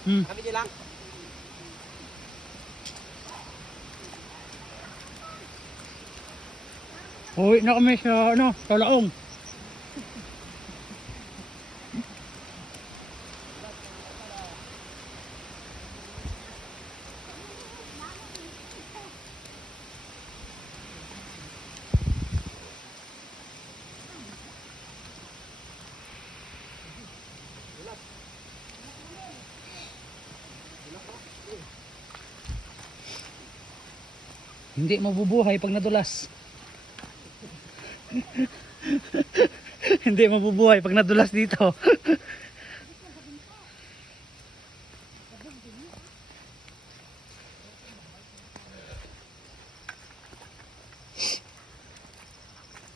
Kabili lang. Uwi na kami sa ano, sa Laong. Hindi mabubuhay pag nadulas. Hindi mabubuhay pag nadulas dito.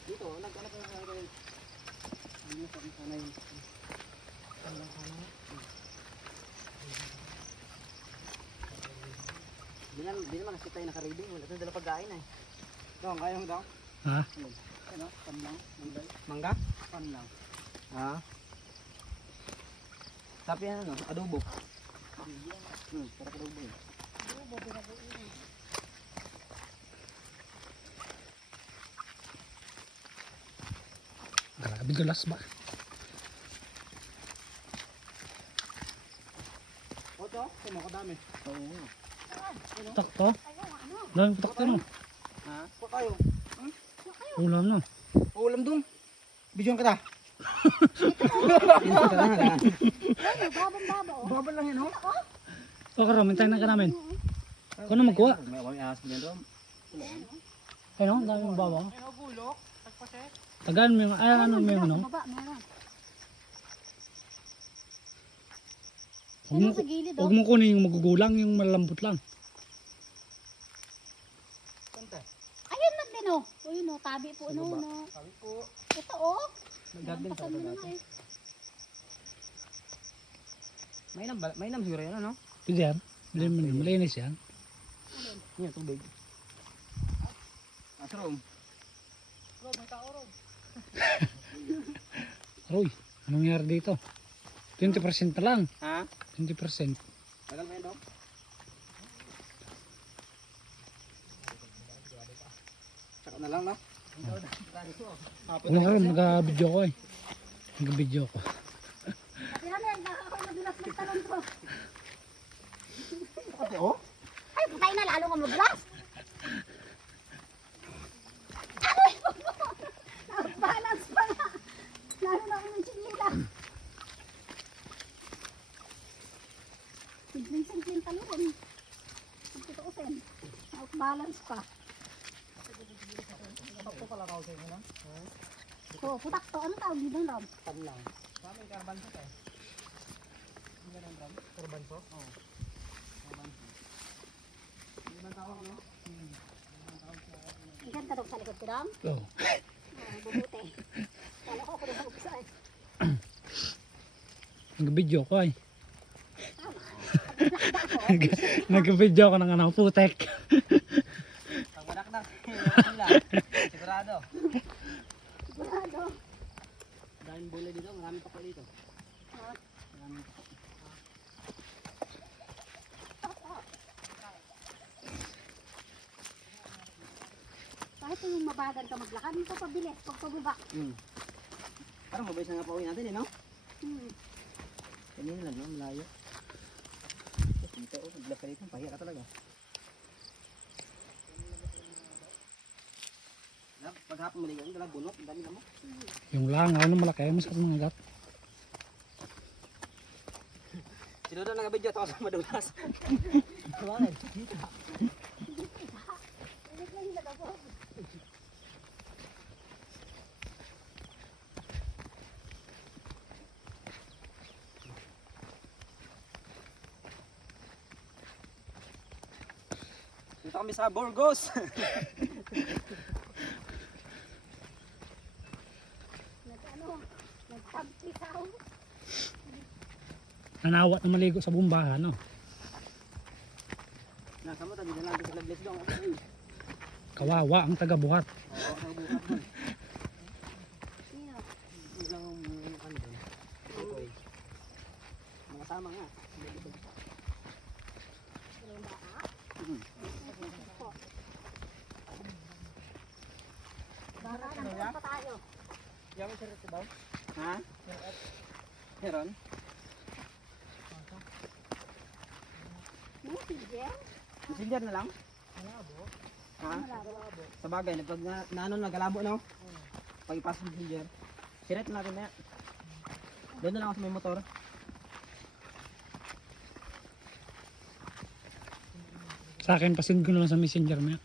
Dito, nag-ano pa sa akin. Hindi pa sana yun. Di naman kasi tayo naka-ready. Wala tayo dala pagkain eh. Dong, kaya mo dong? Ha? Ano? Pan lang? Mangga? Pan lang. Ha? Tapi ano, adobo. Para adobo eh. Adobo, binabuin. Grabe dulas ba? Oto, kung makadami. Oo. Putak to? Dami putak to no? Ha? Pa kayo? Ulam no? Ulam dong. Bidyon kita. Babal lang yan, oh. O karon, mintayin na ka namin. Kung na magkuha? May ahas mo yan, Rom. Ay no, dami mong bawa. Ano, bulok? Tagpaset? Tagaan mo yung, ay ano mo yung ano? Huwag mo kunin yung magugulang, yung malambot lang. Kante? Ayun na din oh. Ayun oh, tabi po no. Sabi po. Ito oh. Nag-garden sa Pasan mo na dati. eh. May nam siguro yan, ano? Pwede yan. Malinis yan. Yan, tubig. Asa Rom? Rom, may tao Rom. Roy, anong nangyari dito? 20% na lang. Ha? 20%. Tagal kayo daw? Tsaka na lang, no? Wala ka rin, nag-video ko eh. Nag-video ko. Kasi namin, ako madulas ng talon ko. Ate, oh? Ay, putay na, lalo ka madulas. Aray mo! Nakabalance pa na. Lalo na ako ng chinila. Simpleng talon. Pagkituusin. Nakabalance pa. Takto pala ka sa'yo, no? So, putak to. Ano tawag dito, Rom? Pan lang. Sa amin, karbanso ka eh. Hindi ka nang Rom? Karbanso? Oo. Karbanso. Hindi ba tawag, no? Ikan ka daw sa likod ko, Rom? Oh. Bubuti. Kala ko ako daw sa eh. Nag-video ko eh. Nag-video ko ng anong putek. Ang wanak-nak. Sigurado. Sigurado. Daming bulay dito. Maraming pa dito. Ha? Maraming pa. Kahit yung mabagal ka maglakad, ito pabilis pag pababa. Parang mabilis na nga pauwi natin, eh, no? Hmm. Kanina lang, no? Malayo. Dito, oh. Naglas ka dito. Pahiya ka talaga. Paghapon mo ligang, dala bunot. Ang dami na mo. Yung langaw na malaki, masakit mga gat. Sino daw nag-video ito sa madulas? Bakit? Dito. Ulit lang yung lagapo. Dito kami sa Burgos. Nagpagpisaw. Nanawat na maligo sa bumbahan, no? Nasa mo, tabi na lang sa Lables doon. Kawawa ang taga-buhat. Oo, nagbukat doon. Sino? Ilang ano doon? Okay. Mga Tama nga. Baka nandun pa tayo. Yaman siya rito daw? Ha? Meron? May sige. Messenger na lang? Ha? Malabo. Sa bagay, pag naano nagalabo no? Pag ipasok ng messenger, siret na natin na. Doon na lang ako sa may motor. Sa akin, pasend ko na lang sa messenger mo.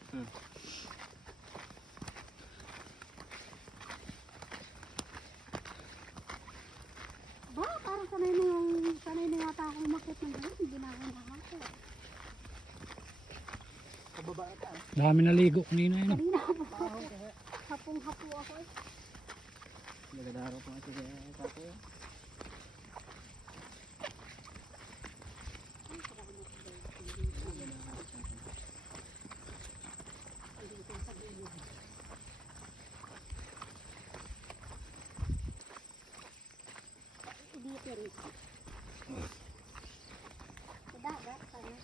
Ba, parang sanay na yata ako umakit ng ganun. Hindi na ako nakakakit. Pababa na tayo. Dami naligo kanina yun. Kanina ako. Hapong-hapo ako eh. Nagadaro ko nga sige tapo. Hindi ito rin. Sa dagat, sana.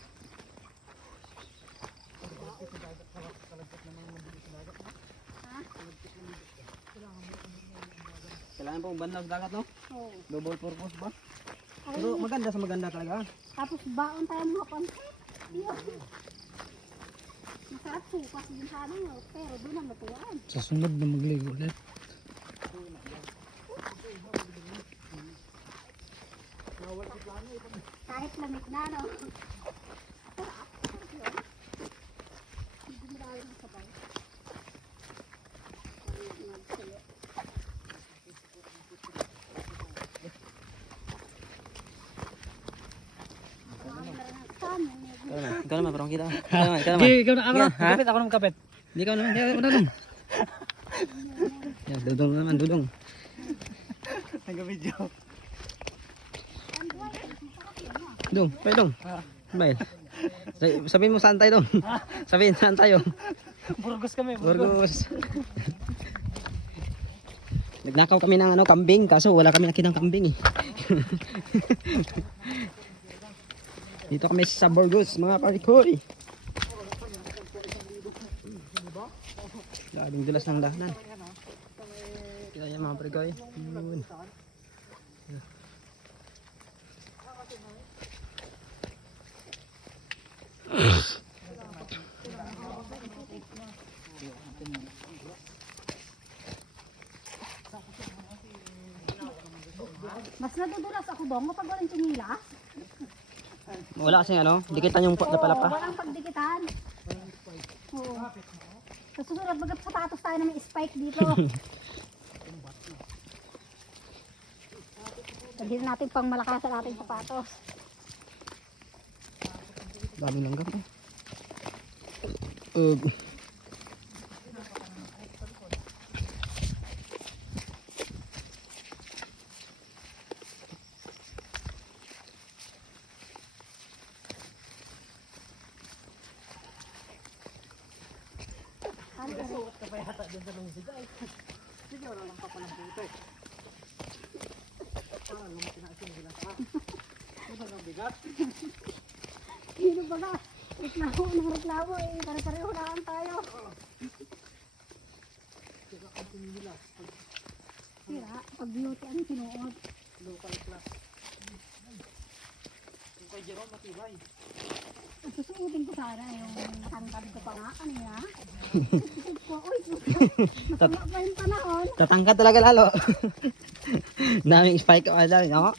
Ha? Kailangan pong banlag dagat no? Oo. Double purpose ba? Ay, Pero maganda sa maganda talaga. tapos baon tayo mga pansit. Yun. Masarap sukas din sana yun. Pero doon ang natuwaan. Sa sunod na magligo ulit. Kahit lamig na, no? Sarap. Sarap yun. Hindi mo dahil ng sabay. Nagsulo. Marami na rin ang salmon. Ikaw naman, parang kita. Hindi, ikaw na ako. Ha? Kapit ako ng kapit. Hindi ka naman, hindi ka naman. Yan, dudong naman, dudong. Nag-video. Dong, pwede dong. Bail. Sabihin mo saan tayo dong. Sabihin saan tayo. Burgos kami, Burgos. Nagnakaw kami ng kambing, kaso wala kami nakitang kambing eh. Dito kami sa Burgos, mga parikoy. Labing dulas ng dahnan. Kaya yan mga parikoy. Yun. Mas nadudulas ako dong kapag walang chinilas. Wala kasing dikitan yung pot na pala pa. Walang pagdikitan. Oo. Sa susunod, bagat sapatos tayo na may spike dito. Sabihin natin pang malakas sa ating sapatos. Daming langgam eh. Sino ba ka? Reklamo ng reklamo eh. Pare-pareho lang tayo. Sira, pag beauty ang sinuot. Local class. Yung kay Jerome matibay. Susuotin ko sana yung natangkad ko pa nga kanina. Susuot ko, uy, matama pa yung panahon. Tatangkad talaga lalo. Daming spike no?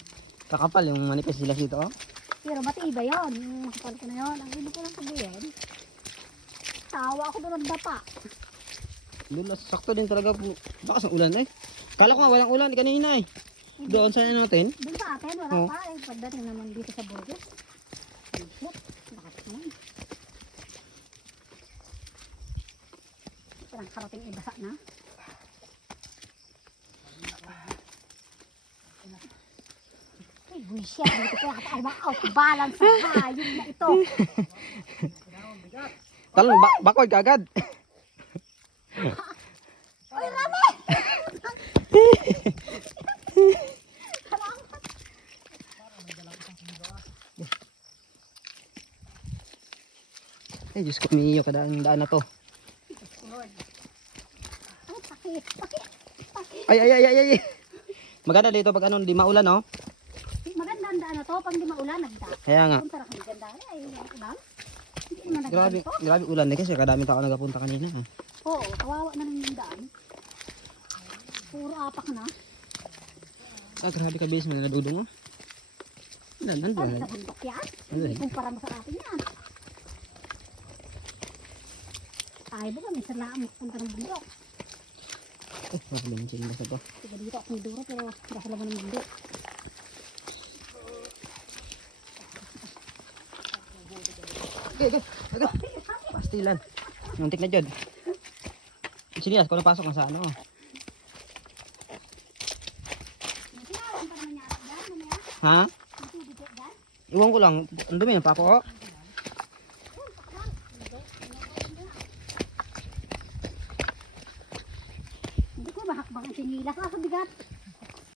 Kakapal yung manipis sila dito oh. Pero matibay yun, yung makapal ko na yun. Ang ibig ko lang sabihin, tawa ako doon nagdapa. Doon sakto din talaga po. Bakas ng ulan eh. Kala ko nga walang ulan kanina eh. Doon sa natin. Doon sa atin, wala Oh. pa eh. Pagdating naman dito sa Burgos. Shit, lakas naman. Parang karating ibasa na. Ay, buwisya. Dito kaya ako out balance sa hayop na ito. Talong bakoy kagad. Uy, Rami! Ay, Diyos ko, umiiyo ka daan na to. Lord. Ay, sakit. Sakit. Sakit. Ay. Maganda dito pag ano, di maulan, no? Maganda ang daan na to. Pag di maulan, nagda. Kaya nga. Punta na kami ganda. Ay, ulan. Hindi naman Grabe, nagda to. grabe ulan eh kasi kadaming tao nagapunta kanina. Oo, kawawa na ng daan. Puro apak na. Ah, grabe ka base, mga nadudong oh. Sabi Nandun. sa bundok yan. Ano eh? Hindi kumpara mo sa atin yan. Ay, ba kami sa laang punta ng bundok. Oh, problem yung chinas na to. Diba dito ako duro pero nasa laman ng bundok. Okay. Pastilan. Nuntik na dyan. Sinias, kung napasok na sa ano. Sinawan pa naman yata dyan, mamaya. Ha? Ang tubig dyan. Iwan ko lang. Ang dumi pa ako. Oh. Hindi ko mahakbang ang sinilas. Asa bigat.